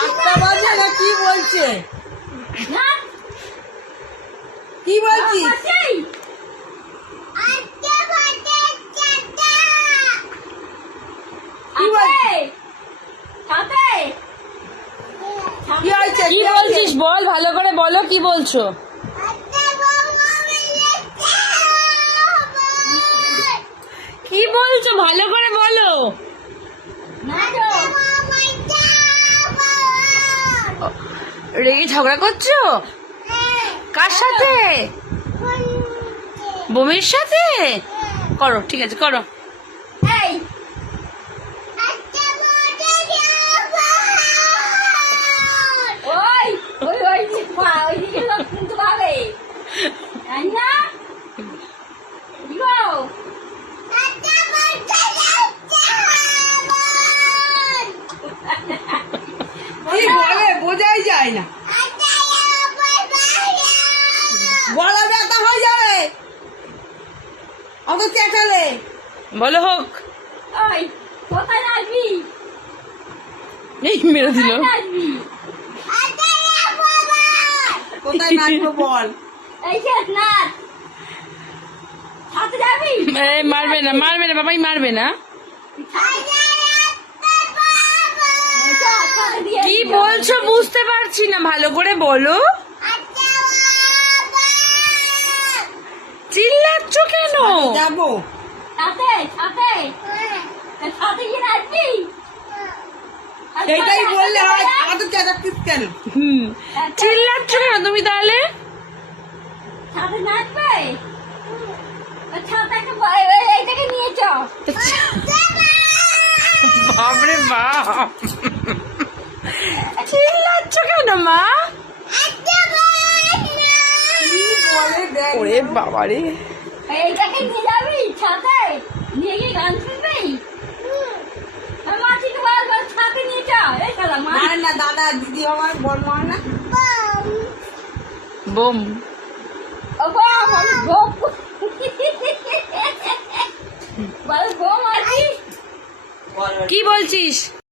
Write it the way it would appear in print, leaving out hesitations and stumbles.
আটটা বাজে না কি বলছে? কি বলছিস? কি হয়েছে? কি বলছিস বল, ভালো করে বলো কি বলছো। কি বলছো ভালো করে বলো। রেগে ঝগড়া করছো? কার সাথে? বোমের সাথে? করো, ঠিক আছে করো। কি বলে বোঝাই যায় না। গলা ব্যথা হয়ে যাবে অত চেঁচালে। বলো হোক। এই মেরে দিল। কোথায় নাচবো বল? মারবে না, মারবে না বাবাই, মারবে না। কি বলছো বুঝতে পারছি না, ভালো করে বলো। চিল্লাচ্ছ কেন? যাবো সেটাই বললে হয়, আমাদের চেঁচাচ্ছিস কেন? চিল্লাচ্ছ কেন তুমি তাহলে? বাপরে বাপ, চিল্লাচ্ছ কেন মা? কি বলে দেখ। ওরে বাবারে, এইটাকে নিয়ে যাবি ছাদে, নিয়ে গিয়ে গান শুনবি। মাছিকে বারবার ছাদে নিয়ে যা। এই শালা না না দাদা দিদি আমার বল মার না। বোম। ও বাবা, আমি বোম। বল বোম আছিস। কি বলছিস?